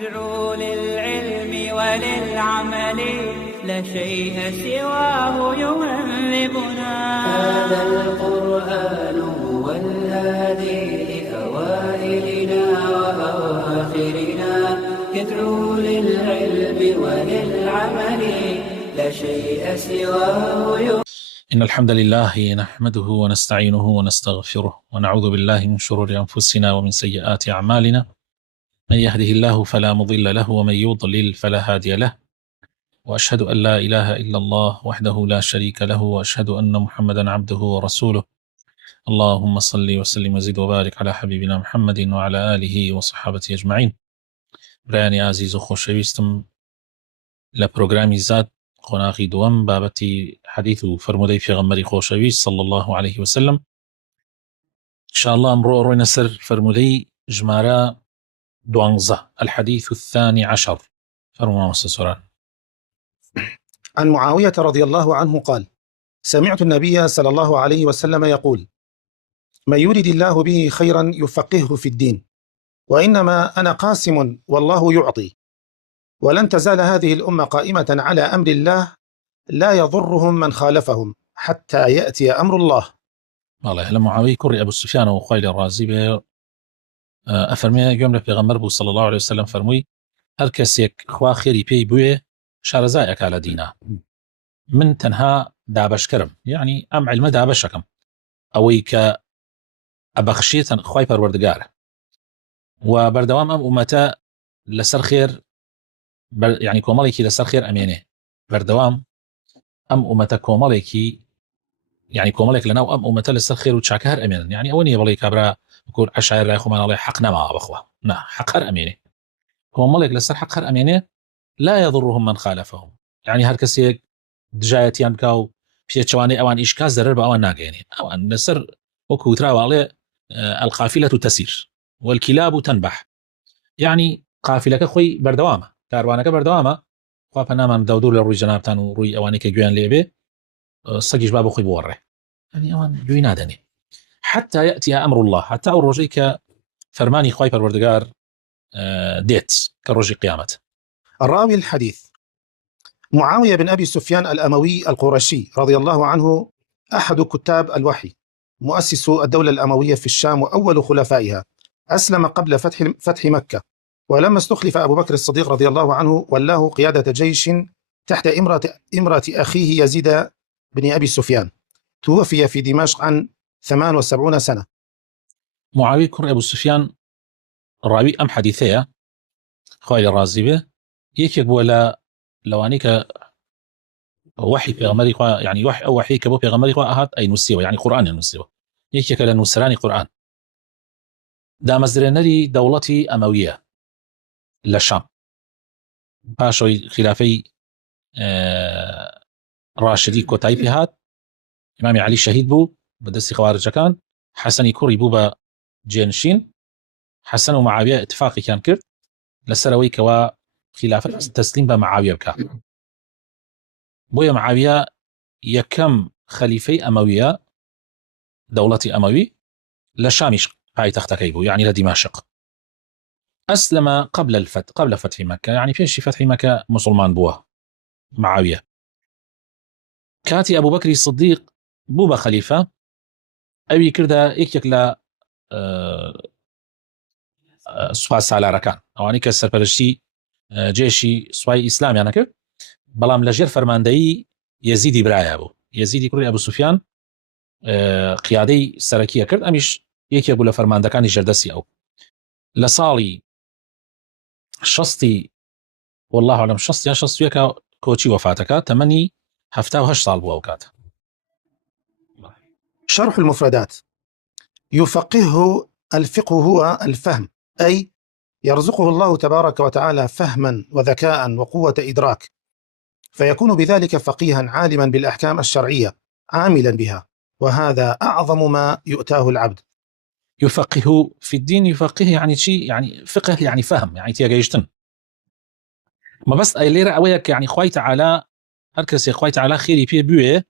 ادعوا للعلم وللعمل لا شيء سواه يهذبنا. هذا القرآن هو الهادي لأوائلنا وأواخرنا، يدعو للعلم وللعمل لا شيء سواه. إن الحمد لله نحمده ونستعينه ونستغفره ونعوذ بالله من شرور أنفسنا ومن سيئات أعمالنا، من يهده الله فلا مضل له ومن يضلل فلا هادي له، وأشهد أن لا إله إلا الله وحده لا شريك له، وأشهد أن محمدا عبده ورسوله. اللهم صل وسلم وزد وبارك على حبيبنا محمد وعلى آله وصحابته أجمعين. برایانی عزیز و خۆشەویستم، لە پرۆگرامی زاد قۆناغی دووەم بابەتی حەدیث و فەرمودەی پێغەمبەری خۆشەویست صلی الله عليه وسلم. إن شاء الله ئەمڕۆ ڕۆینە سەر فەرمودەی ژمارە 12، الحديث الثاني عشر. فرموا سوران. عن معاوية رضي الله عنه قال: سمعت النبي صلى الله عليه وسلم يقول: من يرد الله به خيرا يفقهه في الدين، وإنما أنا قاسم والله يعطي، ولن تزال هذه الأمة قائمة على أمر الله لا يضرهم من خالفهم حتى يأتي أمر الله. والله لما معاوية كوري أبو سفيان وخويل الرازي به أفرمي يوم لبيغمبر بو صلى الله عليه وسلم فرموي: هر کەسێک خوا خێری پێی بوێ شارەزایەکە لە دینە، من تەنها دابەشکەرم، یعنی ئەم عیلمە دابەشەکەم، ئەوەی کە ئەبەخشێتن خوای پەروەردگارە، و بەردەوام ئەم ئومەتە لەسەر خێر، یعنی کۆمەڵێکی لەسەر خێر ئەمێنێ، بەردەوام ئەم ئومەتە کۆمەڵێکی، یعنی کۆمەڵێک لەناو ئەم ئومەتە لەسەر خێر و چاکە هەر ئەمێنن. یعنی ئەوە نییە بڵێ کابرا وەکو عەشایر لای خۆمان ئەڵێ حەق نەماوە بەخوا، نا، حەق هەر ئەمێنێ، کۆمەڵێک لەسەر حەق هەر ئەمێنێ، لا يضرهم من خالفهم. يعني هر کەسێک دژایەتیان بکا و پێچەوانەی ئەوان ئیشکا زەرەر بە ئەوان ناگەێنێ، ئەوان لەسەر وەکو وتراوەڵێ القافلة تسير والكلاب تنبح، يعني قافلەکە خۆی بەردەوامە، کاروانەکە بەردەوامە، خوا پەنامان دەودوو لە ڕووی جەنابتان و ڕووی ئەوانەی کە گوێیان لێبێ، سەگیش با بۆ خۆی بوەڕێ، يعني ئەوان گوێی نادەنێ حتى يأتي أمر الله، حتى ئەو ڕۆژەی کە فەرمانی خوای پەروەردگار دێت، کە ڕۆژی قیامەت. الراوي الحديث معاوية بن أبي سفيان الأموي القرشي رضي الله عنه، أحد كتاب الوحي، مؤسس الدولة الأموية في الشام وأول خلفائها، أسلم قبل فتح مكة، ولما استخلف أبو بكر الصديق رضي الله عنه ولاه قيادة جيش تحت إمرة أخيه يزيد بن أبي سفيان، توفي في دمشق عن 78 سنة. معاوية كر أبو سفيان راوي أم حديثية خويل الرازي به، یەکێک بووە لە لەوانەی کە وحی پێغەمبەری خوا، یعنی وحی ئەو وحی کە بۆ پێغەمبەری خوا ئاهات ئەی نووسیوە، یعنی قورئان نووسیوە، یەکێکە لە نووسەرانی قورئان، دامەزرێنەری دەوڵەتی ئەمەویە لە شام، پاشەوەی خلافەی ڕاشدی کۆتایی پێ هات، ئیمامی عەلی شەهید بوو بە دەستی خەوارجەکان، حەسەنی کوڕی بوو بە جێنشین، حەسەن و معاویە اتفاقیان کرد لەسەر ئەوەی کەوا خلافة تسليم بمعاوية بكا، بويا معاوية يكم خليفي أموية دولة أموي لشامش هاي تختكيبو، يعني لدمشق. أسلم قبل فتح مكة، يعني فيش فتح مكة مسلمان بوه معاوية. كاتي أبو بكر الصديق بوبا خليفة أبي كردا يكيك لا سوال سالاركان، أو أني كسر برشي جێشی سوپای ئیسلامیانە کرد، بەڵام لەژێر فەرماندەیی یەزیدی برایە بوو، یەزیدی کوڕی ئەبو سوفیان قیادەی سەرەکیە کرد، ئەمیش یەکێک بوو لە فەرماندەکانی ژەردەسی ئەو. لە ساڵی 60 والله أعلم 60 یا 61 کۆچی وەفاتەکە، تەمەنی 78 ساڵ بووە ئەو کاتە. شرح المفردات: يفقهه، الفقه هو الفهم، أي يرزقه الله تبارك وتعالى فهما وذكاء وقوة إدراك، فيكون بذلك فقيها عالما بالأحكام الشرعية عاملا بها، وهذا أعظم ما يؤتاه العبد. يفقه في الدين، يفقه يعني شيء، يعني فقه يعني فهم، يعني تيجيشتن ما بس أي ليرة أويك، يعني خوي تعالى هركس خوي تعالى خيري بيه بيه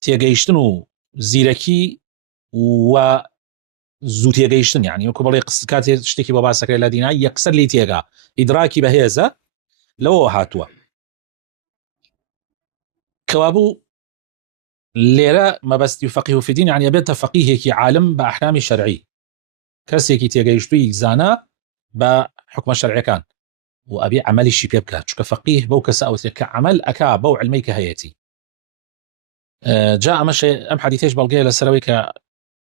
تيجيشتنو زيركي و زوو تێگەیشتن، یعنی وەکو بەڵێ کاتێ شتێکی بۆ باسەکرێت لە دینای یەکسەر لی تێگا ئیدراکی بەهێزە لەوە هاتووە. کەوابوو لێرە مەبەستی فەقیه فی الدین یعنی بێتە فەقیهێکی عالم بە ئەحکامی شەرعی، کەسێکی تێگەیشتووی زانا بە حکمە شەرعیەکان و ئەبێ عەمەلیشی پێ بکات، چونکە فەقیه بەو کەسە ئەوترێت کە عەمەل ئەکا بەو عیلمەی کە هەیەی. جا ئەم حەدیثەش بەڵگەیە لەسەرەوەی کە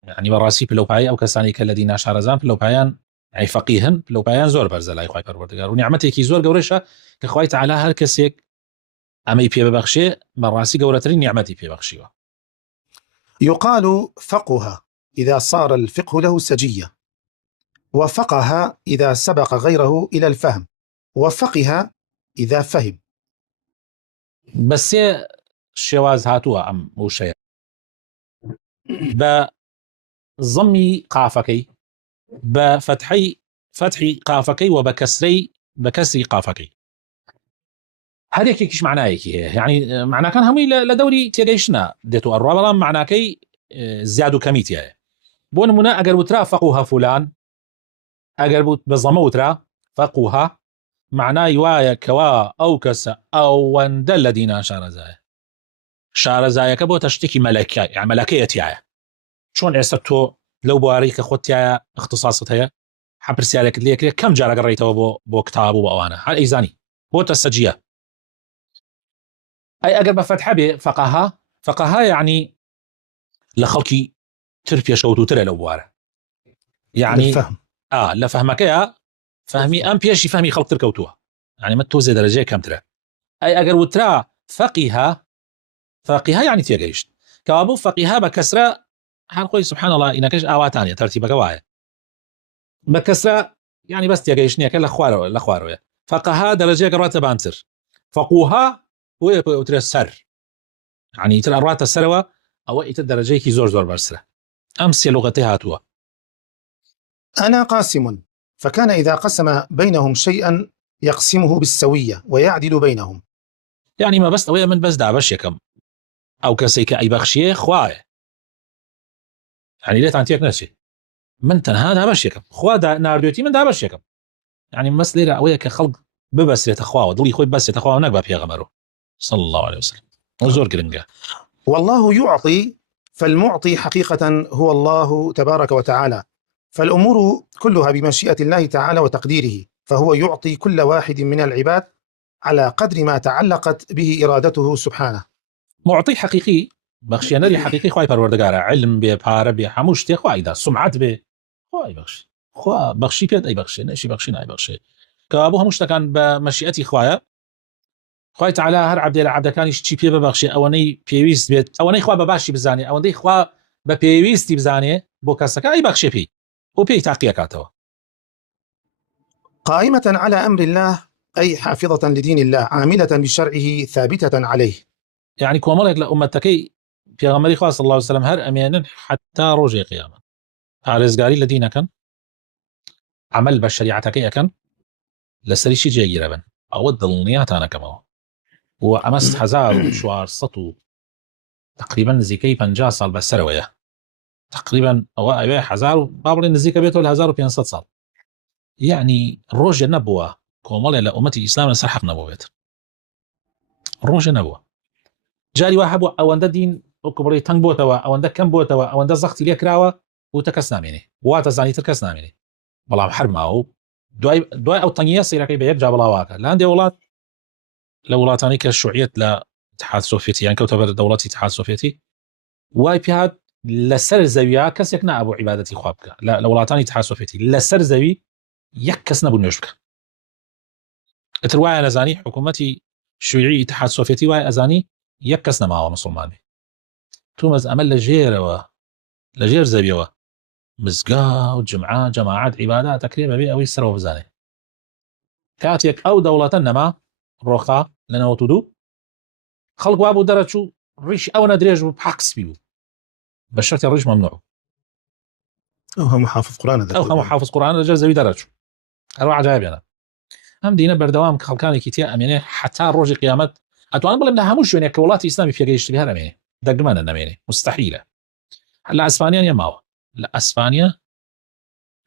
یعنی بەڕاستی پلەپایی ئەو کەسانی کە لە دینە شارەزان پلەپایان ئەی فەقیهن پلەپایان زۆر بەرزە لای خوای پەروەردگار و نیعمەتێکی زۆر گەورەشە کە خوای تەعالا هەر کەسێک ئەمەی پێ ببەخشێ بەڕاستی گەورەترین نیعمەتی پێبەخشیوە. يقال فقه إذا صار الفقه له سجية، وفقه إذا سبق غيره إلى الفهم، وفقه إذا فهم. بس شواز هاتوها أم وشيء بضمي قافكي فتحي قافكي بكسري قافكي. هذا كيش معناه يعني معناه كان همي لدوري تيجيشنا ديتو الرابع معناه كي زيادو كميتيا بون منا أجر بترا فقوها فلان أجر بضمه وترا فقوها معناه يوايا كوا أو كسا أو وندل دينا شارزايا كبو تشتكي ملكية يعني ملكية شون عسرتو لو بواريك خدتيا اختصاصتها حبر سيالك اللي كم جارة قريتها بو كتاب وأوانا هل إيزاني بو تسجية أي أجر بفتحة فقهاء يعني لخلقي تربية شوتو ترى لو بواره يعني الفهم. لفهمك يا فهمي أم بيشي فهمي خلق تركوتوها يعني ما توزي درجة كم ترى. أي أجر وترى فقهها يعني تيجيش كابو فقهها بكسرة هنقول سبحان الله إنكش آواتانية ترتيبك واعي بكسرة يعني بس تيجيشني كلا لخوارو فقهها درجة قرات بانتر فقوها وترى السر يعني ترى رات السروة أو الدرجة كي زور برسرة أمس لغتها هاتوا. أنا قاسم، فكان إذا قسم بينهم شيئا يقسمه بالسوية ويعدل بينهم. يعني ما بس أويا من بس دعبش يكم أو كسيك أي بخشيه خواه يعني ليه تعنتيك نفسي من تنها دعبش يكم خواه ناردوتي من دعبش يكم يعني بس ليه أويا كخلق ببس يتخواه وضلي خوي بس يتخواه ونقبع فيها غمره صلى الله عليه وسلم وزور قرنقه. والله يعطي، فالمعطي حقيقة هو الله تبارك وتعالى، فالأمور كلها بمشيئة الله تعالى وتقديره، فهو يعطي كل واحد من العباد على قدر ما تعلقت به إرادته سبحانه. معطي حقيقي بخشي نري حقيقي خواهي پروردگاره علم به پاره به هموش تي خواهي دا سمعت به خواهي بخشي خواه بخشي بيد أي بخشي نشي بخشي ناي بخشي كابو هموش كان بمشيئتي خواهي تعالى هر عبد العبد كان يشتي بيه ببخشي أواني بيويست بيت أواني خواه بباشي بزاني أواني خواه ببيويستي بزاني بو كاسكا أي بخشي بي وبي تعقية كاتوا. قائمة على أمر الله أي حافظة لدين الله عاملة بشرعه ثابتة عليه. يعني كومالك لأمتكي في غمري خاص الله عليه وسلم هر أمينا حتى روجي قياما عرزقاري لدينا كان عمل بالشريعتكي كان لسريشي جاي ربن أود النيات أنا كمان وأمست حزار شوار سطو تقريبا زيكي 50 سال بسروية تقريبا أو أبي حزار بابل نزيك بيته الهزار وبين 100 سال يعني روج النبوة كومالي لأمتي الإسلام نسحق نبوات روج النبوة جاري واحد أو أن دين أكبر تنبوتوا أو أن كم بوتوا أو أن زختي ليك راوة وتكسنا مني واتزاني تركسنا مني والله حرب معه دواي أو تنية سيرك بيرجع بلا واقع لا عندي أولاد لولاتاني كالشيوعية لاتحاد السوفيتي يعني كوتبر دولتي الاتحاد السوفيتي واي بيهاد لسر زويا كس يكنا أبو عبادتي خوابك لا لولاتاني الاتحاد السوفيتي لسر زوي يكسنا أبو نيوشبك الرواية نزاني حكومتي شيوعي الاتحاد السوفيتي واي أزاني يكسنا معه مسلماني تومز أمل لجير زويوا مزقا وجمعة جماعات عبادات تقريبا بي أوي سروا بزاني كاتيك أو دولتنا ما روخا لنا وتدو خلق وابو درجو ريش أو ندريج بحقس بيو بشرت الريش ممنوع أو هم محافظ قرآن أو هم محافظ قرآن رجال زوي درجو أروع عجائب أنا هم دينا بردوام خلقاني كتير أميني حتى روج قيامت أتوان بلا منها هموش يعني كولات إسلامي في جيش بها أميني دقمان أميني مستحيلة لا أسبانيا يا ماو لا أسبانيا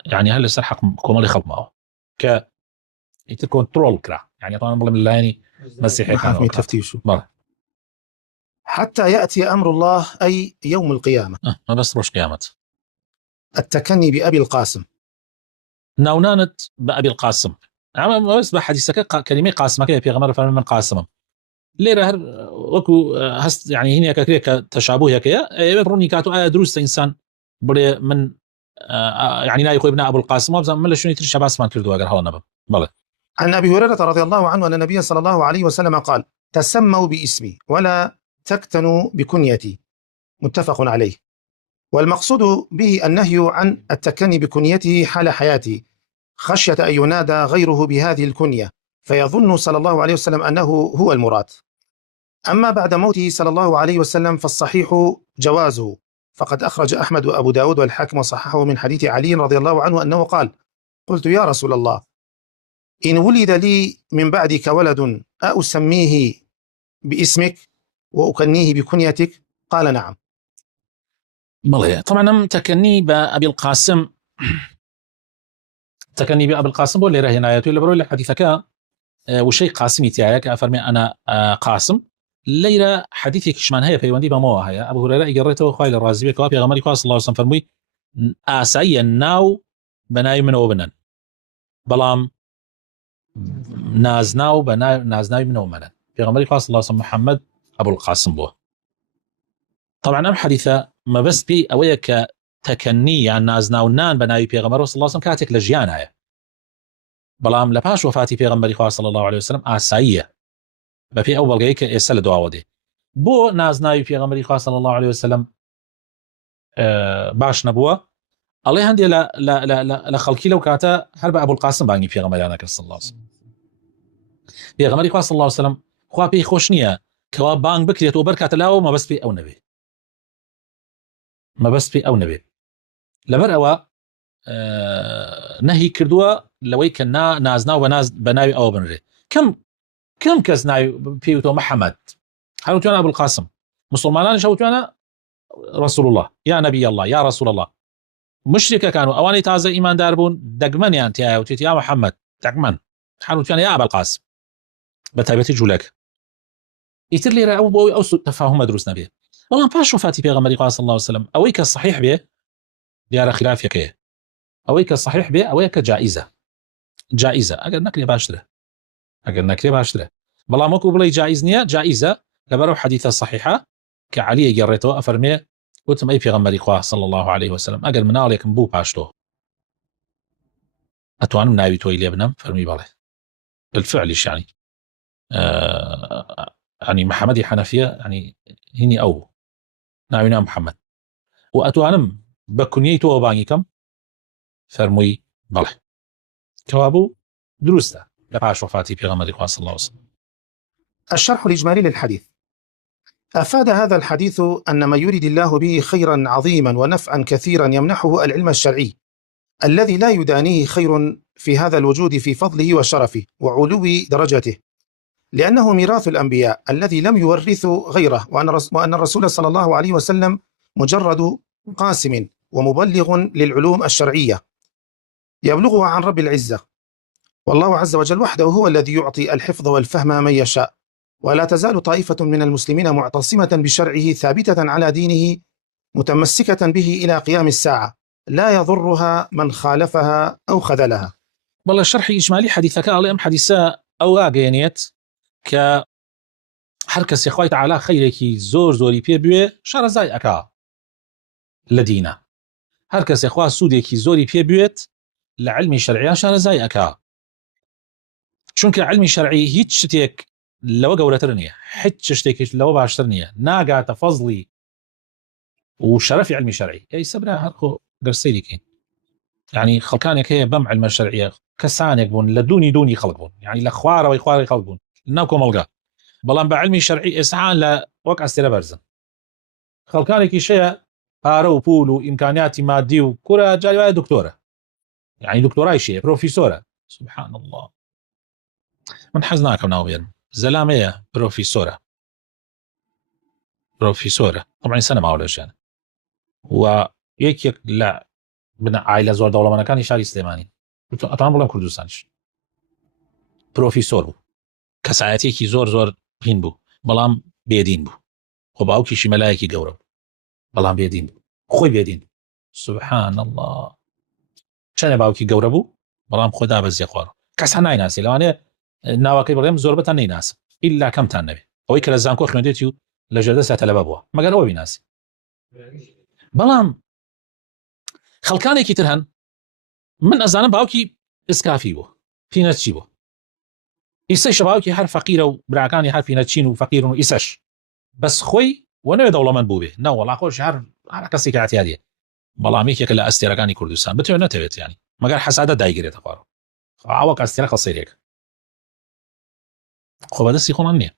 يعني هل لسر حق كومالي خلق معه ك كنترول كرا يعني طبعا بلا من اللاني مسيحي كانوا تفتيشه حتى يأتي أمر الله أي يوم القيامة ما بس روش قيامة التكني بأبي القاسم ناونانت بأبي القاسم ما بس بحديثك كلمة قاسمة كي في غمر فرم من قاسمة ليرة هر وكو هست يعني هنا كثير تشابه كيا يبروني كاتو دروس إنسان بري من يعني لا يقول ابن أبو القاسم وبزم من شنو يتري شباس ما كردوا أجر هلا نبى بلى عن أبي هريرة رضي الله عنه أن النبي صلى الله عليه وسلم قال تسموا باسمي ولا تكتنوا بكنيتي متفق عليه والمقصود به النهي عن التكني بكنيته حال حياته خشية أن ينادى غيره بهذه الكنية فيظن صلى الله عليه وسلم أنه هو المراد أما بعد موته صلى الله عليه وسلم فالصحيح جوازه فقد أخرج أحمد وأبو داود والحاكم وصححه من حديث علي رضي الله عنه أنه قال قلت يا رسول الله إن ولد لي من بعدك ولد أسميه باسمك وأكنيه بكنيتك قال نعم بلى طبعا تكني بأبي القاسم تكني بأبي القاسم بقول لي رهنا آياته اللي بقول لي حديثك وشيء قاسمي تاعك أفرمي أنا قاسم ليلة حديثك شمان هي في وندي بموه هي أبو هريرة قريته خالد الرازي بك وفي غمر صلى الله عليه وسلم فرمي آسعي الناو بناي من وبنن بلام نازناو بناي نازناي من وبنن في غمر صلى الله عليه وسلم محمد أبو القاسم بوه طبعا أم حديثة ما بس بي أويك تكني يعني نازناو نان بناي في غمر صلى الله عليه وسلم كاتك لجيان هي بلام لباش وفاتي في غمر صلى الله عليه وسلم آسعية بفي أول جايك يسأل دعوة دي بو نازناي في غمر صلى الله عليه وسلم باش نبوه الله هندي لا لا لا لا, لا خلقي لو كاتا حرب أبو القاسم باني في غمر أنا صلى الله عليه وسلم في غمر صلى الله عليه وسلم خوا بي خوشنية كوا بانج بكريت وبركات له ما بس في أو نبي ما بس في أو نبي لبرأوا نهي كردوا لوي كنا نازنا وناز بناوي أو بنري كم كزناي في تو محمد حاولتوا أبو القاسم مسلمان شوتوا أنا رسول الله يا نبي الله يا رسول الله مشركة كانوا أواني تازة إيمان داربون دقمن يعني تيا وتيت يا محمد دقمن حاولتوا يا أبو القاسم بتعبتي جولك يتر لي رأوا بوي أو تفاهم مدروس نبيه والله فاش وفاتي في غمر صلى الله عليه وسلم أويك الصحيح به ديار خلاف يكيه أويك الصحيح به أويك جائزة أقل نكلي باشتره والله ماكو بلي جائزنية جائزة لبرو حديثة صحيحة كعلي قريته أفرمي وتم أي في غمر صلى الله عليه وسلم أقل من عليك مبو باشتو أتوان من ناوي تويلي ابنم فرمي بالي بالفعل يعني يعني محمد حنفية يعني هني أو ناوينا محمد وأتوانم بكنيتو وبانيكم فرمي بالي كوابو دروسته لباش وفاتي في غمر صلى الله عليه وسلم. الشرح الإجمالي للحديث أفاد هذا الحديث أن من يريد الله به خيرا عظيما ونفعا كثيرا يمنحه العلم الشرعي الذي لا يدانيه خير في هذا الوجود في فضله وشرفه وعلو درجته لأنه ميراث الأنبياء الذي لم يورثوا غيره وأن الرسول صلى الله عليه وسلم مجرد قاسم ومبلغ للعلوم الشرعية يبلغها عن رب العزة والله عز وجل وحده هو الذي يعطي الحفظ والفهم من يشاء ولا تزال طائفة من المسلمين معتصمة بشرعه ثابتة على دينه متمسكة به إلى قيام الساعة لا يضرها من خالفها أو خذلها. والله الشرح إجمالي حديثك على أم حديثة أو أجينيت كحركة إخوة تعالى خيرك زوري بيبوي شر زاي أكا لدينا هركة إخوة سودك زوري بيبويت لعلم شرعي شر زاي أكا چونکە علمی شرعی هیچ شتێک لەوە گەورەتر نییە هیچ شتێکیش لەوە باشتر نییە ناگاتە فەزڵی و شەرەفی علمی شرعی ئەی سەبرا هەرخۆ گەرسەیریکەین یعنی خەڵکانێک هەیە بەم علمە شرعیە کەسانێک بوون لە دونی خەڵک بوون یعنی لە خوارەوەی خڵک بوون لەناو کۆمەڵگا بەڵام بە علمی شرعی ئێسعان لە وەک ئەستێرە بەرزن خەڵکانێکی شەیە پارە و پول و ئیمکانیاتی مادی و کوورە جاری وایە دکتۆرە یعنی دکتۆرای شەیە پرۆفیسۆرە سبحان الله من حزناكم ناوير زلامية بروفيسورة طبعا سنة ما أولوش يعني ويك لا بن عائلە زۆر دەوڵەمەندەکانی شاری سلێمانی ئەتوان بڵێم کوردستانیش پرۆفیسۆر بوو کەسایەتێکی زۆر هین بوو بەڵام بێدین بوو خۆ باوکیشی مەلایەکی گەورە بوو بەڵام بێدین بوو خۆی بێدین سبحان الله چەنێ باوکی گەورە بوو بەڵام خۆدا بەزیە خوارد کەسان نایناسی لەوانەیە ناوەکەی بڵێم زۆربەتان نەیناسن ئیلا کەمتان نەبێ ئەوەی کە لە زانکۆ خوێندێتی و لە ژێردەستا تەلەبە بووە مەگەر ئەوە بیناسی بەڵام خەڵکانێکی تر هەن من ئەزانم باوکی ئسکافی بوو پینەچی بوو ئیسەش باوکی هەر فەقیرە و براکانی هەر پینەچین و فەقیرن و ئیسەش بەس خۆی وەنەوێ دەوڵەمەند بوو بێ نەوەڵا خۆش هەر کەسێکی عتیادیە بەڵام یەکێکە لە ئەستێرەکانی کوردستان بتوێت نەتەوێت ینی مەگەر حەسادە دایگرێتە خوارەوە ئاوە ئەستێرە خەسەرێک خۆ بەدەستی خۆمان نییە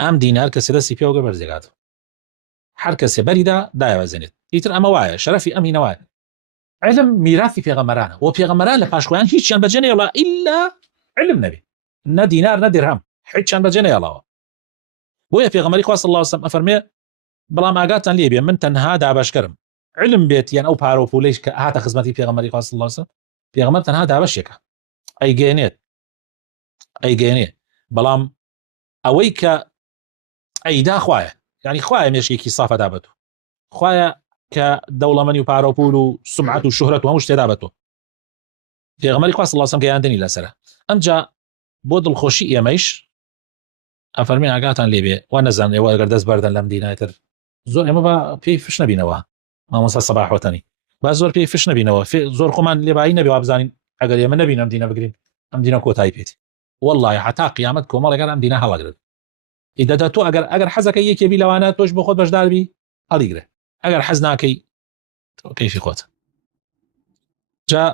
ئەم دینار کەسێ دەستی پێوەگە بەرزێگات هەر کەسێ بەریدا دایەوەزێنێت ئیتر ئەمە وایە شەرەفی ئەمینەوایە علم میراثی پێغەمبەرانە و پێغەمبەران لە پاشخۆیان هیچیان بەجێ نەهێڵا ئیلا علم نەبێ نە دینار نە دیرهەم هیچیان بەجێ نەهێڵاوە بۆیە پێغەمبەری خوا صلی الله علیه و سلم ئەفەرمێ بەڵام ئاگاتان لێ بێ من تەنها دابەشکەرم علم بێت یان ئەو پارە و پولەیش کە هاتە خزمەتی پێغەمبەری خوا صلی الله علیه و سلم پێغەمبەر تەنها دابەشێکە ئەیگەێنێت بەڵام ئەوەی کە ئەیدا خوایە یعنی خوایە مێشکێکی سافە دابەتو خوایە کە دەوڵەمەنی و پارە و پول و سمعەت و شوهرەت و هەموو شتێ دابەتۆ پێغەمبەری خوا صلی الله علیه و سلم گەیاندنی لەسەرە ئەمجا بۆ دڵخۆشی ئێمەیش ئەفەرمێ ئاگاتان لێ بێ وا نەزانن ئێوە ئەگەر دەست بەردەن لەم دینایتر زۆر ئێمە بە پێی فش نەبینەوە مامۆستا سەباحوتەنی با زۆر پێی فش نەبینەوە زۆر خۆمان لێبایی نەبێ وا بزانین ئەگەر ئێمە نەبین ئەم دینە بگرین ئەم دینە کۆتایی پێێتی والله حتا قیامەت کۆمەڵێکەر ئەم دینە هەڵەگرێت ئیدەدا تۆ ئەگەر حەزەکەی یەکێبی لەوانە تۆش بۆ خۆت بەشداربی هەڵیگرێ ئەگەر حەز ناکەی کەیفی خۆت جا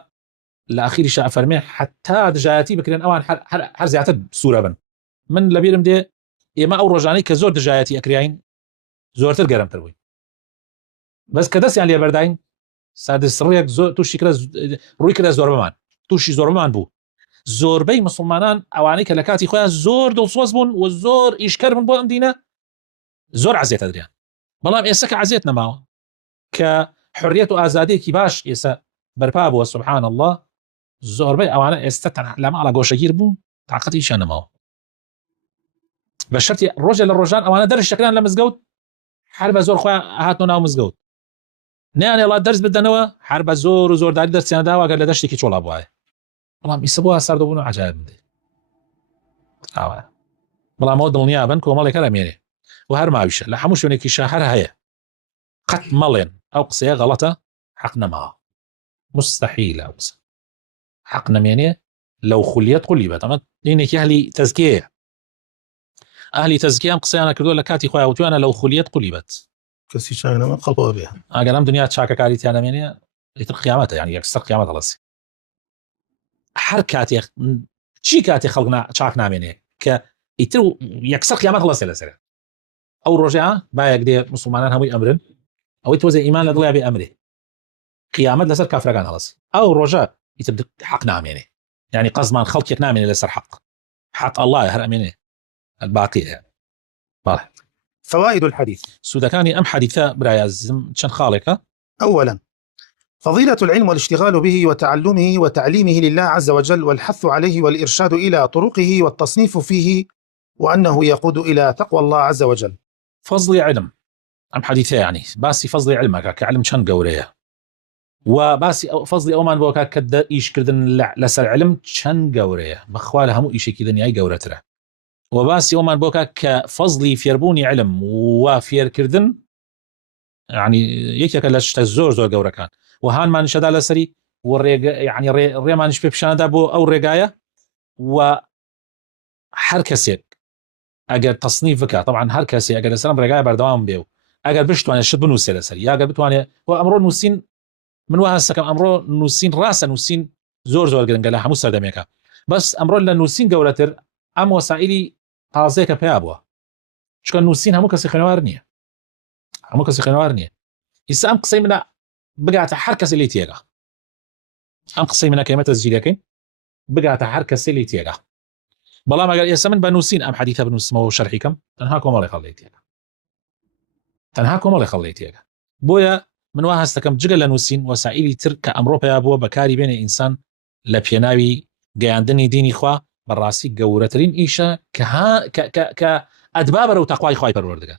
لە ئەخیریش ئەفەرمێ حتا دژایەتی بکرێن ئەوان هەر زیاتر سوورە بن من لەبیرم دێ ئێمە ئەو ڕۆژانەی کە زۆر دژایەتی ئەکراین زۆرتر گەرمتر بووین بەس کە دەستیان لێبەرداین سادسڕێک زۆر تووشی کرا ڕووی کرا زۆربەمان تووشی زۆربەمان بوو زۆربەی مسلمانان ئەوانەی کە لە کاتی خۆیان زۆر دڵسۆز بوون و زۆر ئیشکەر بوون بۆ ئەم دینە زۆر عەزیێتە دریان بەڵام ئێستا کە عەزیێت نەماوە کە حڕیەت و ئازادیەکی باش ئێستا بەرپا بووە سبحان الله زۆربەی ئەوانە ئێستا تەنها لە ماڵە گۆشەگیر بوون تاقەتیشیان نەماوە بە شەرتی ڕۆژێ لە ڕۆژان ئەوانە دەرشەکران لە مزگەوت هەر بە زۆر خۆیان هاتنەوە ناو مزگەوت نەیانێڵا دەرس بدەنەوە هەر بە زۆر و زۆرداری دەرسیان داوە ئەگەر لە دەشتێکی چۆڵا بووایە بەڵام ئیسە بۆ ساردەبوون و عەجایب بدێ ئاوە بەڵام ئەوە دڵنیا بن کۆمەڵێکە ئەمێنێ و هەر ماویشە لە هەموو شوێنێکی شەهر هەیە قەت مەڵێن ئەو قسەیە غەڵەتە حەق نەماوە مستحیلە ئەو قسە حەق نەمێنێ لەو خولیەت قولیبەت ئەمە دینێکی ئەهلی تەزکیەیە ئەهلی تەزکیە قسەیانە کردووە لە کاتی خۆیان وتوانە لەو خولیەت قولیبەت کەسی چاکنەمە قەڵەوە بێ ئەگەر ئەم دنیا چاکەکاریتیان نەمێنێ ئیتر قیامەتە یعنی یەکسەر قیامەت هەڵەسی هەر کاتێک چی کاتێک خەڵک چاک نامێنێ کە ئیتر یەکسەر قیامەت هەڵەسێ لەسەر ئەو ڕۆژە بایەک دێ مسلمانان هەمووی ئەمرن ئەوەی تۆزە ئیمان لە دڵیا بێ ئەمرێ قیامەت لەسەر کافرەکان هەڵەسی ئەو ڕۆژە ئیتر حەق نامێنێ یعنی قەزمان خەڵکێک نامێنێ لەسەر حەق الله هەر ئەمێنێ الباقي بله. فوائد الحديث سودكاني أم حديثة برايزم شن خالقة. أولا فضيلة العلم والاشتغال به وتعلمه وتعليمه لله عز وجل والحث عليه والإرشاد إلى طرقه والتصنيف فيه وأنه يقود إلى تقوى الله عز وجل. فضل علم أم حديثة يعني باسي فضل علمك كعلم شن قوريه وباسي فضل أومان بوكا كدا إيش كردن لسر علم شن قوريه بخوالها مو إيش كذا نياي قورتره وباسي أومان بوكا كفضلي فيربوني علم وفير كردن يعني يكيك لشت الزور زور قورة كان وهان ما نشد على سري يعني الري ما نشبه بشان دابو أو الرقاية وحركسيك أجر تصنيفك طبعا حركسي أجر السلام رقاية بردوام بيو أجر بشتواني شد بنوسي لسري يا أجر بتواني هو أمرو نوسين من وهسا كم أمرو نوسين راسا نوسين زور زور قدن قالها مستردميكا بس أمرو لنوسين قولتر أم وسائلي تازيك بيابوا شكا نوسين همو كسي خنوارنية همو كسي خنوارنية إسا أم قصي منا بقعت حركة اللي تيغا أم قصي منا كلمة تسجيليكين بقعت حركة اللي تيغا بلا ما قال إسا من بنوسين أم حديثة بنوسمه شرحيكم تنهاكم الله يخلي تيغا تنهاكم الله يخلي تيغا بويا من وها هەستەکەم جگە لە نووسین وەسائلی تر کە ئەمڕۆپەیە بووە بەکاری بێنێ ئینسان لە پێناوی گەیاندنی دینی خوا بەڕاستی گەورەترین ئیشە کە ئەدبا بەرەو تەقوای خوای پەروەردگار.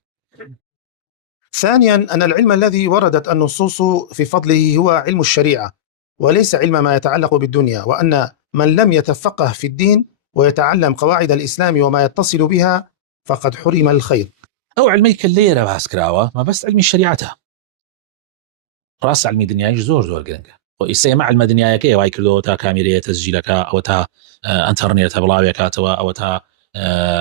ثانيا أن العلم الذي وردت النصوص في فضله هو علم الشريعة وليس علم ما يتعلق بالدنيا، وأن من لم يتفقه في الدين ويتعلم قواعد الإسلام وما يتصل بها فقد حرم الخير. أو علمي كليرة بحث كراوة ما بس علمي شريعتها راس علمي دنياي زور قرنقة وإسا مع علم دنياي كي واي كردو تا كاميرية تسجيلك أو تا انترنت بلاوي كاتوا أو تا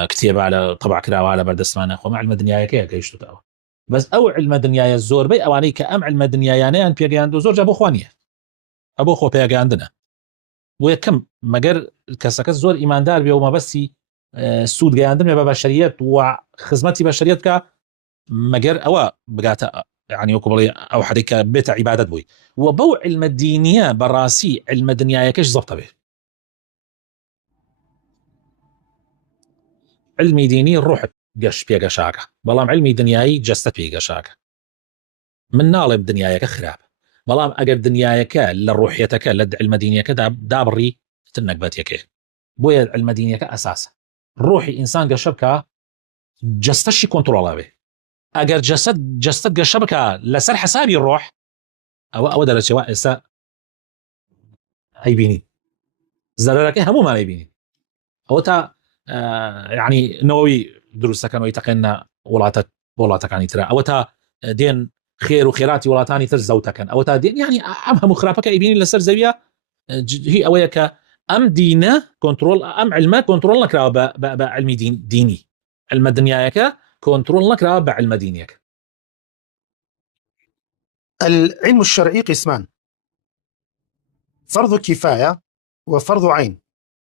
كتيبة على طبع كراوة على بردستمانة ومع علم دنياي كي يشتو تاوه بس أو علم دنياي الزور بي أواني كأم علم دنياي أن بيجاندو زور جابو خوانيه أبو خو بيجاندنا وكم مجر كسكت زور إيماندار بيوم بسي سود جاندن ببشريات وخدمتي بشريات كا مجر أو بقاتا يعني وكبلي أو حركة بيت عبادة بوي وبو علم الدينية براسي علم الدنيا كيش ضبط به علمي ديني الروح قش بيجا شاكا بلام علمي دنياي جست بيجا شاكا من نالب دنياك خراب بلام أجر دنياك للروحيتك للعلم دينيك دابري تنقبتك بويا علم دينيك أساس روحي إنسان قشبك جستشي كنترول به أجر جسد قشبك لسر حسابي الروح أو درجة وائسة هيبيني زررك همو ما هيبيني أو تا يعني نووي دروسك كانوا يتقن ولاتك يعني ترى أو تا دين خير وخيراتي ولاتاني ترزوتك أو تا دين يعني أمهم خرافك يبيني لسر زاوية هي أويك أم دينه كنترول أم علمه كنترول لك بعلم ديني علم دنياك كنترول لك بعلم دينيك. العلم الشرعي قسمان: فرض كفاية وفرض عين.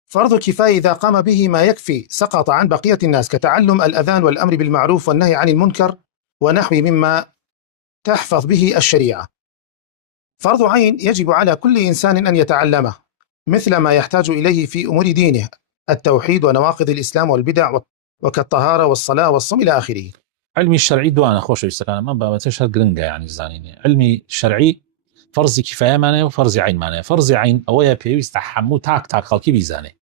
فرض كفاية إذا قام به ما يكفي سقط عن بقية الناس كتعلم الأذان والأمر بالمعروف والنهي عن المنكر ونحو مما تحفظ به الشريعة. فرض عين يجب على كل إنسان أن يتعلمه مثل ما يحتاج إليه في أمور دينه التوحيد ونواقض الإسلام والبدع وكالطهارة والصلاة والصوم إلى آخره. علمي الشرعي دوانا خوش يستكان ما بابتش هالقرنقة يعني زانيني علمي الشرعي فرض كفاية معناه وفرض عين معناه. فرض عين أويا بيويس تحمو تاك خلقي بيزاني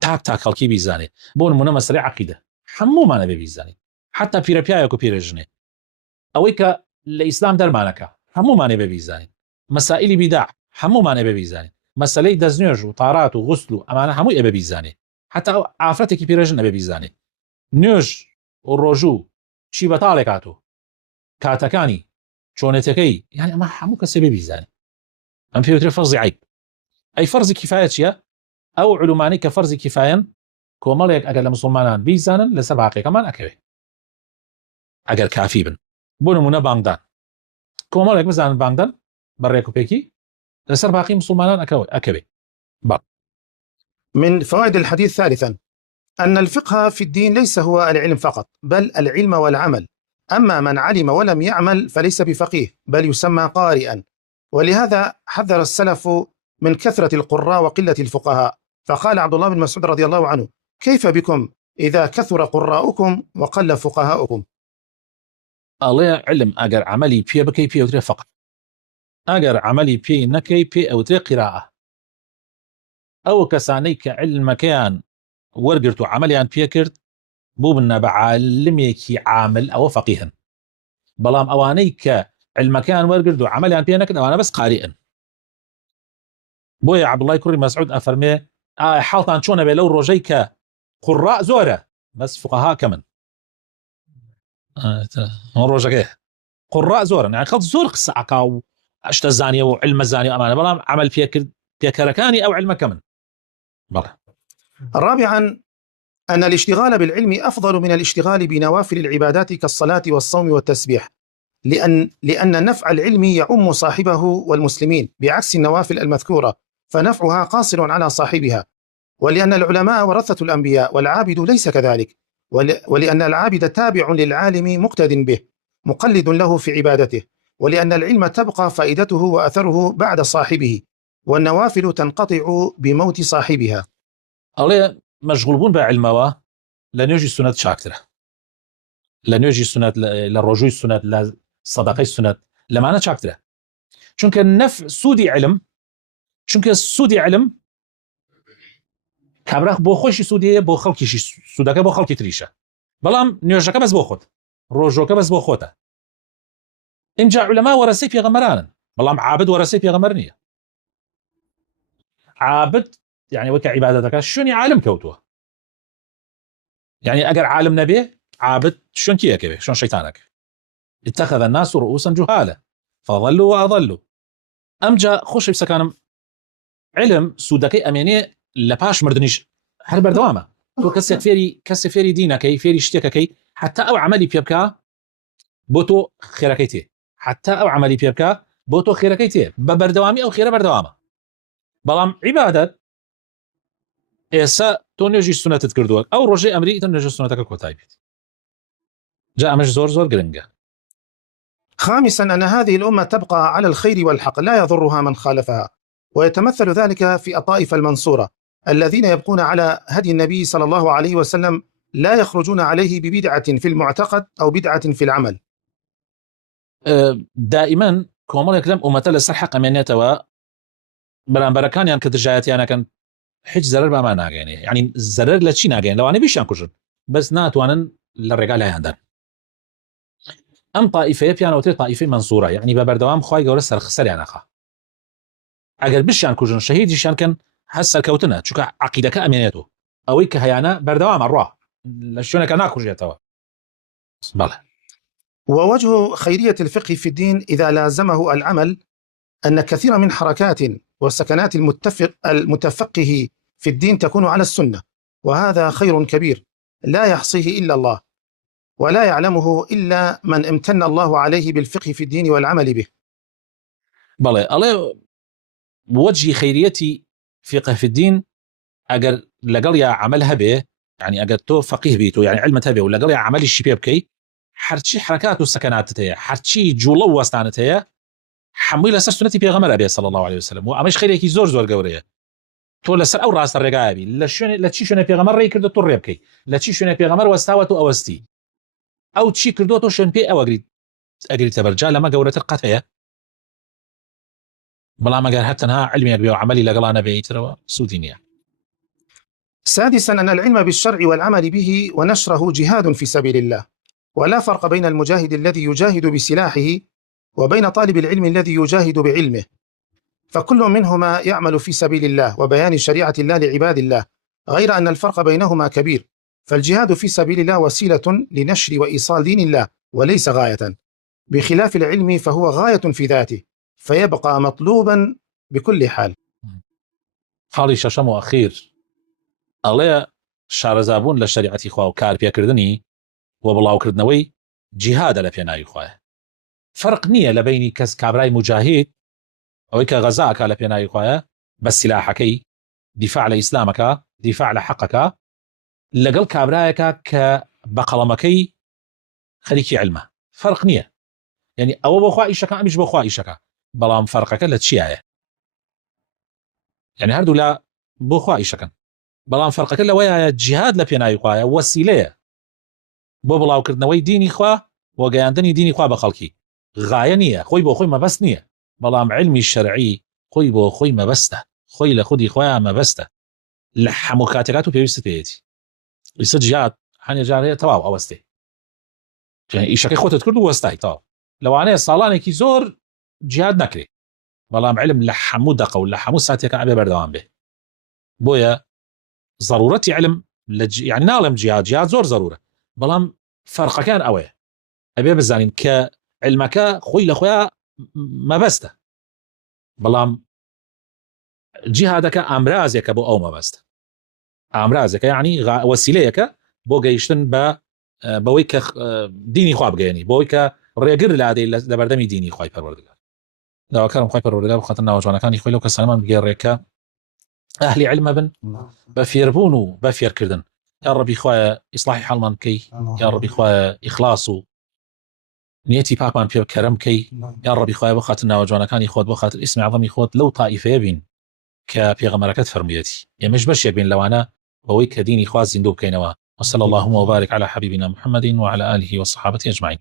تاك خلقي بيزاني بون منا مسرع عقيدة حمو معناه بيزاني حتى بيربيا يكو بيرجني أويك الإسلام در معناك حمو معناه بيزاني مسائل بدع حمو معناه بيزاني مسألة دزنيج وطارات وغسل أمانة حمو إبا بيزاني حتى عافرتك بيرجن إبا بيزاني نيوج والرجو شي بطالكاتو كاتكاني شونتكي يعني ما حمو كسبب بيزاني أم في فرض عيب أي فرض كفاية أو علماني كفرض كفاية كوماليك أجر مسلمان بيزانا لسبعة كمان أكبر أجر كافي بن بونو منا باندان كوماليك مثلا باندان بريكو بيكي لسر باقي مسلمان أكبر بقى. من فوائد الحديث ثالثا أن الفقه في الدين ليس هو العلم فقط بل العلم والعمل. أما من علم ولم يعمل فليس بفقيه بل يسمى قارئا، ولهذا حذر السلف من كثرة القراء وقلة الفقهاء، فقال عبد الله بن مسعود رضي الله عنه: كيف بكم إذا كثر قراءكم وقل فقهاؤكم؟ الله علم أجر عملي بيه بكي بيه وتري فقط أجر عملي بيه نكي بيه أو تري قراءة أو كسانيك علم كان ورقرتو عمليان بيكرت بو بنا بعلميكي عامل أو فقيها بلام أوانيك علم كان ورقرتو عمليان بينك أو أنا بس قارئا بويا عبد الله كوري مسعود أفرمي حالتان شونا بلو رجيك قراء زورة بس فقهاء كمن رجيك قراء زورة يعني خلط زور قصة عقاو أشت الزانية وعلم الزانية أمانة بلام عمل بيكركاني أو علم كمن بلام. رابعا أن الاشتغال بالعلم أفضل من الاشتغال بنوافل العبادات كالصلاة والصوم والتسبيح، لأن نفع العلم يعم صاحبه والمسلمين بعكس النوافل المذكورة فنفعها قاصر على صاحبها، ولأن العلماء ورثة الأنبياء والعابد ليس كذلك، ولأن العابد تابع للعالم مقتد به مقلد له في عبادته، ولأن العلم تبقى فائدته وأثره بعد صاحبه، والنوافل تنقطع بموت صاحبها. الله مشغولون بعلموا لن يجي سنة شاكترة لن يجي سنة للرجوع سنة للصدقة سنة لەمانە چاکترە چونکە نەف سوودی علم چونکە سوودی علم کابرا بۆ خۆشی سوودەیە بۆ خەڵکیشی سوودەکە بۆ خەڵکی تریشە بەڵام نوێژەکە بەس بۆ خۆت ڕۆژۆکە بەس بۆ خۆتە اینجا علەما وەرەسەی پێغەمبەرانن بەڵام عابد وەرەسەی پێغەمبەر نییە عابد يعني وەکە عیبادەتەکە شوێنی عالم کەوتووە يعني ئەگەر عالم نەبێ عابد شوێن کیەکەوێ شوێن شەیتانەکە اتخذ الناس رؤوسا جهالا فضلوا وأضلوا ئەمجا خۆشی پسەکانم علم سوودەکەی ئەمێنێ لە پاش مردنیش هەر بەردەوامە تۆ کەسێک فێری دینەکەی فێری شتێکەکەی حتا ئەو عملی پێ بکە بۆ تۆ خێرەکەی تێ حتا ئەو عملی پێ بکە بۆ تۆ خێرەکەی تێ بە بەردەوامی ئەو خێرە بەردەوامە بەڵام عیبادەت ئێستا تۆ نوێژی سونەتت کردووە ئەو ڕۆژەی ئەمری تر نوێژی سونەتەکە کۆتای بێت جا ئەمەش زۆر گرنگە. خامسا أن هذه الأمة تبقى على الخير والحق لا يضرها من خالفها، ويتمثل ذلك في الطائفة المنصورة الذين يبقون على هدي النبي صلى الله عليه وسلم لا يخرجون عليه ببدعة في المعتقد أو بدعة في العمل. دائما كومالك لم أمثل السرحق أمانيتها بەرامبەرەکانیان کە دژایەتیانەکەن هیچ زەرەر بەمان ناگەێنێ یعنی زەرەر لە چی ناگەێن لەوانەیە بیشیان کوژن بەس ناتوانن لە ڕێگا لایاندەن ئەم طائفەیە پیانەوتێت طائفەی منسوورە یعنی بە بەردەوام خوای گەورە سەرخسەریان نەخا ئەگەر بشیان کوژن شەهیدیشیان کەن هەست سەرکەوتنە چونکە عەقیدەکە ئەمێنێتەوە ئەوەی کە هەیانە بەردەوامە ڕوا لە شوێنەکە ناکوژێتەوە. بەڵێ. ووجه خيرية الفقه في الدين إذا لازمه العمل أن كثير من حركات وسكنات المتفقه في الدين تكون على السنة، وهذا خير كبير لا يحصيه إلا الله ولا يعلمه إلا من امتن الله عليه بالفقه في الدين والعمل به. بله الله وجه خيريتي فقه في الدين أجر لقل يا عملها به يعني أجر تو فقيه بيتو يعني علمتها به ولقل يا عمل الشباب كي حرشي حركات والسكنات تيا حرشي جولو وستانتها حموی لەسەر سنەتی پێغەمبەر ئەبێ صلی الله عليه وسلم و ئەمەش خێرێکی زۆر گەورەیە تۆ لەسەر ئەو ڕاستە ڕێگایبی لە چی شوێنە پێغەمبەر ڕێی کردو تۆ ڕێ بکەی لە چی شوێنە پێغەمبەر وەستاوە تۆ ئەوەستی ئەو چی کردو تۆ شوێن پێ ئەگریتە بەرجا لەمە گەورەتر قەت هەیە بەڵام ئەگەر هەر تەنها علمێک بێ و عەمەلی لەگەڵا نەبێیترەوە سوودی نییە. سادسا أن العلم بالشرع والعمل به ونشره جهاد في سبيل الله، ولا فرق بين المجاهد الذي يجاهد بسلاحه وبين طالب العلم الذي يجاهد بعلمه، فكل منهما يعمل في سبيل الله وبيان شريعة الله لعباد الله، غير أن الفرق بينهما كبير، فالجهاد في سبيل الله وسيلة لنشر وإيصال دين الله وليس غاية، بخلاف العلم فهو غاية في ذاته فيبقى مطلوبا بكل حال. حاڵی شەشەم و ئەخیر ئەڵێ شارەزابوون لە شەریعەتی خوا و کارپێکردنی و بڵاوکردنەوەی جیهادە لە پێناوی خوایە. فرق نییە لە بینی کەس کابرای مجاهید ئەوەی کە غەزاکە لە پێناوی خوایە بە سیلاحەکەی دیفاع لە ئیسلامەکە دیفاع لە حەقەکە لەگەڵ کابرایەکە کە بە قەڵەمەکەی خەریکی علمە فرق نییە یعنی ئەوە بۆ خوا ئیشەکە ئەمیش بۆ خوا ئیشەکە بەڵام فەرقەکە لە چیایە یعنی هەردوو لە بۆ خوا ئیشەکەن بەڵام فەرقەکە لەوەیە جیهاد لە پێناوی خوایە وەسیلەیە بۆ بڵاوکردنەوەی دینی خوا و گەیاندنی دینی خوا بە خەڵکی غایە نییە خۆی بۆ خۆی مەبەست نییە بەڵام علمی شەرعی خۆی بۆ خۆی مەبەستە خۆی لە خودی خۆیان مەبەستە لە هەموو کاتێکات و پێویستت پێیەتی ئیسە جیهاد هەنێ جارەیە تەواو ئەوەستێ ئیشەکەی خۆتت کرد و وەستای تاو لەوانەیە ساڵانێکی زۆر جیهاد نەکرێ بەڵام علم لە هەموو دەقە و لە هەموو ساتێکە ئەبێ بەردەوام بێ بۆیە ضرورەتی علم یعنی ناڵێم جیهاد زۆر ضرورە بەڵام فەرقەکان ئەوەیە ئەبێ بزانین کە علمەکە خۆی لە خۆیان مەبەستە بەڵام جیهادەکە ئامرازێکە بۆ ئەو مەبەستە ئامرازەکە یعنی وەسیلەیەکە بۆ گەیشتن بەوەی کە دینی خوا بگەێنی بۆی کە ڕێگر لادەی لە بەردەمی دینی خوای پەروەردگار داواکارم خوای پەروەردگار بخاتە ناوجوانەکانی خۆی لەو کەسانەمان بگێڕێکە ئەهلی علمە بن بە فێربوون و بە فێرکردن یا ڕەبی خوایە ئیسلاحی حاڵمان بکەی یا ڕەبی خوایە ئیخلاص و نیەتی پاکمان پێ کەرەم بکەی یا ڕەبی خوایە بخاتە ناوجوانەکانی خۆت بخاتە ئیسمی عەظەمی خۆت لەو تائیفەیە بین کە پێغەمبەرەکەت فەرموویەتی ئێمەش بەشێک بین لەوانە بەوەی کە دینی خوا زیندوو بکەینەوە وصلى اللهم وبارك على حبيبنا محمد وعلى آله وصحابته أجمعين.